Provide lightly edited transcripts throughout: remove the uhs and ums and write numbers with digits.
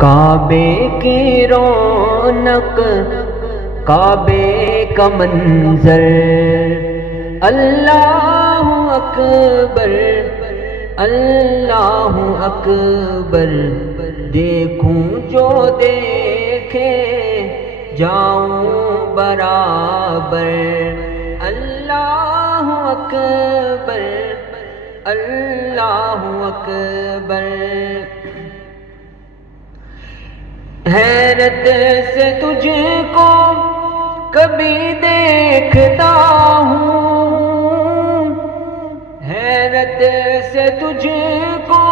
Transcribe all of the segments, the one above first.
کعبے کی رونق، کعبے کا منظر، اللہ اکبر اللہ اکبر، دیکھوں جو دیکھے جاؤں برابر، اللہ اکبر اللہ اکبر۔ حیرت سے تجھ کو کبھی دیکھتا ہوں، حیرت سے تجھ کو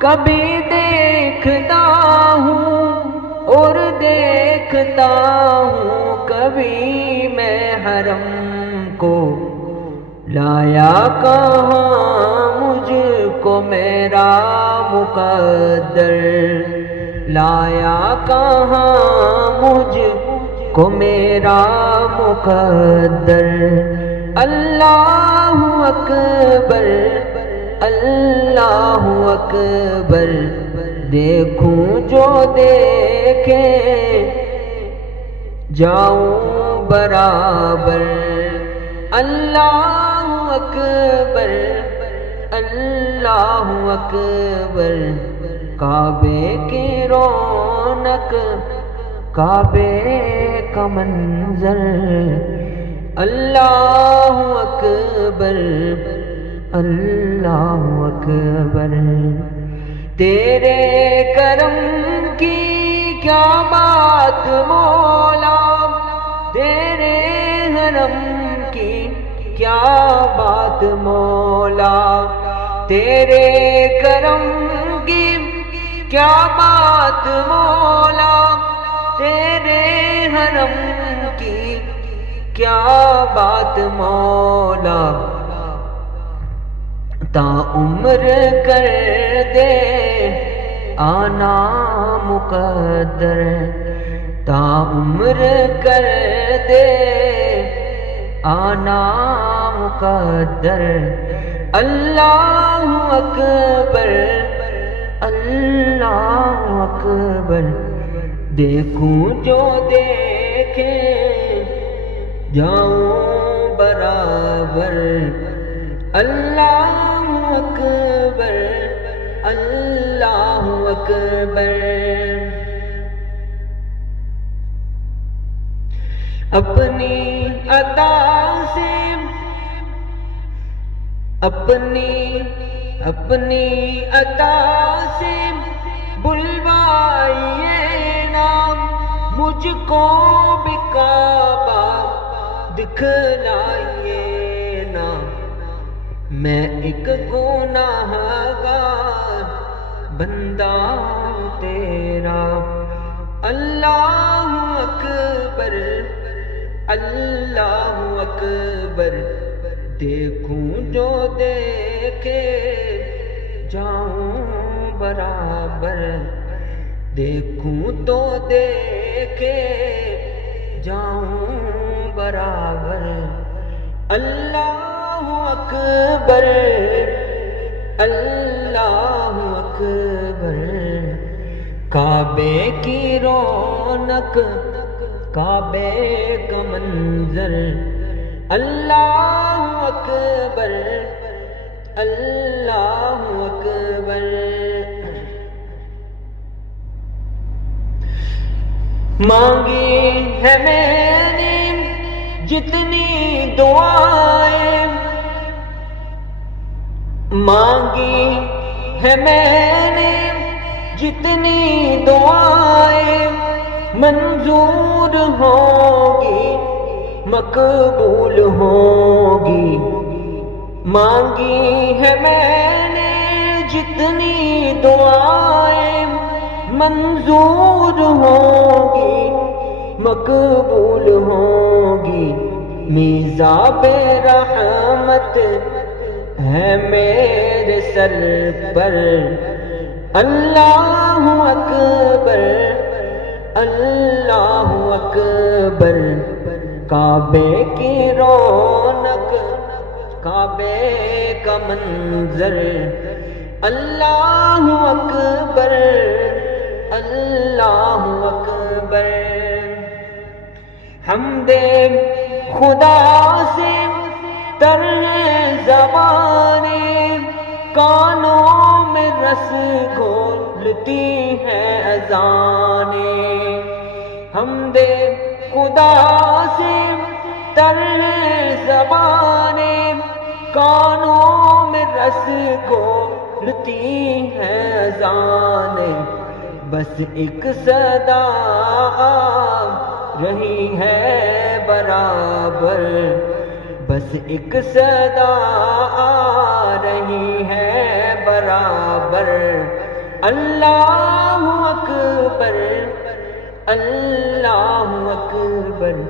کبھی دیکھتا ہوں، اور دیکھتا ہوں کبھی میں حرم کو، لایا کہاں مجھ کو میرا مقدر، لایا کہاں مجھ کو میرا مقدر، اللہ اکبر اللہ اکبر، دیکھوں جو دیکھے جاؤں برابر، اللہ اکبر اللہ اکبر، کعبے کی رونق، کعبے کا منظر، اللہ اکبر اللہ اکبر۔ تیرے کرم کی کیا بات مولا، تیرے حرم کی کیا بات مولا، تیرے کرم کی کیا بات مولا، تیرے حرم کی کیا بات مولا، تا عمر کر دے آنا مقدر، تا عمر کر دے آنا مقدر، اللہ اکبر اللہ اکبر، دیکھوں جو دیکھے جاؤں برابر، اللہ اکبر اللہ اکبر۔ اپنی عطا سے اپنی عطا سے بلوائیے نام، مجھ کو بھی کعبہ دکھلائیے نا، میں ایک گناہ گار بندہ تیرا، اللہ اکبر اللہ اکبر، دیکھوں جو دیکھے جاؤں برابر، دیکھوں تو دیکھے جاؤں برابر، اللہ اکبر اللہ اکبر، کعبے کی رونق، کعبے کا منظر، اللہ اکبر اللہ اکبر۔ مانگی ہے میں نے جتنی دعائیں، مانگی ہے میں نے جتنی دعائیں، منظور ہوگی مقبول ہوگی، مانگی ہے میں نے جتنی دعائیں، منظور ہوگی مقبول ہوگی، میزاب رحمت ہے میرے سر پر، اللہ اکبر اللہ اکبر، کعبے کی رونق، کعبے کا منظر، اللہ اکبر اللہ خدا سے تر ہے زبانیں، کانوں میں رس گھولتی ہیں اذانیں، حمد خدا سے تر ہے زبانیں، کانوں میں رس گھولتی ہیں اذانیں، بس ایک صدا رہی ہے برابر، بس ایک صدا رہی ہے برابر، اللہ اکبر اللہ اکبر،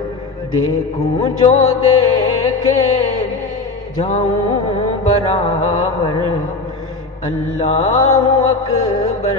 دیکھوں جو دیکھے جاؤں برابر، اللہ اکبر